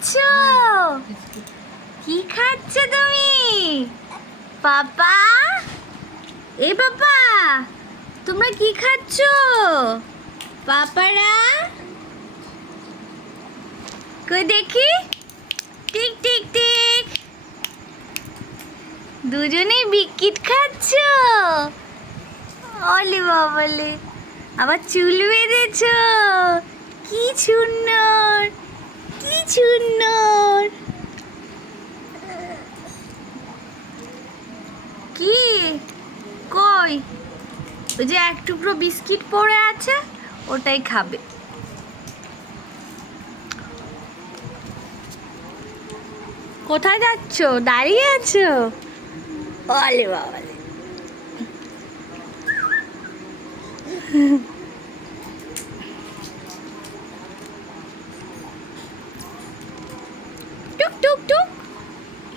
খাচ্ছো? কি খাচ্ছ তুমি? পাপা, এ পাপা, তোমরা কি খাচ্ছো? পাপারা কই দেখি। টিক টিক টিক, দুজনেই বিস্কিট খাচ্ছো। ওলে বাবালে, আবার চুল বেঁধেছো। কি সুন্দর, কি সুন্দর। কি কই? ওই যে এক টুকরো বিস্কিট পড়ে আছে, ওটাই খাবে। কোথায় যাচ্ছো? দাঁড়িয়ে আছো? ওলে বাবালে। টুক টুক টুক।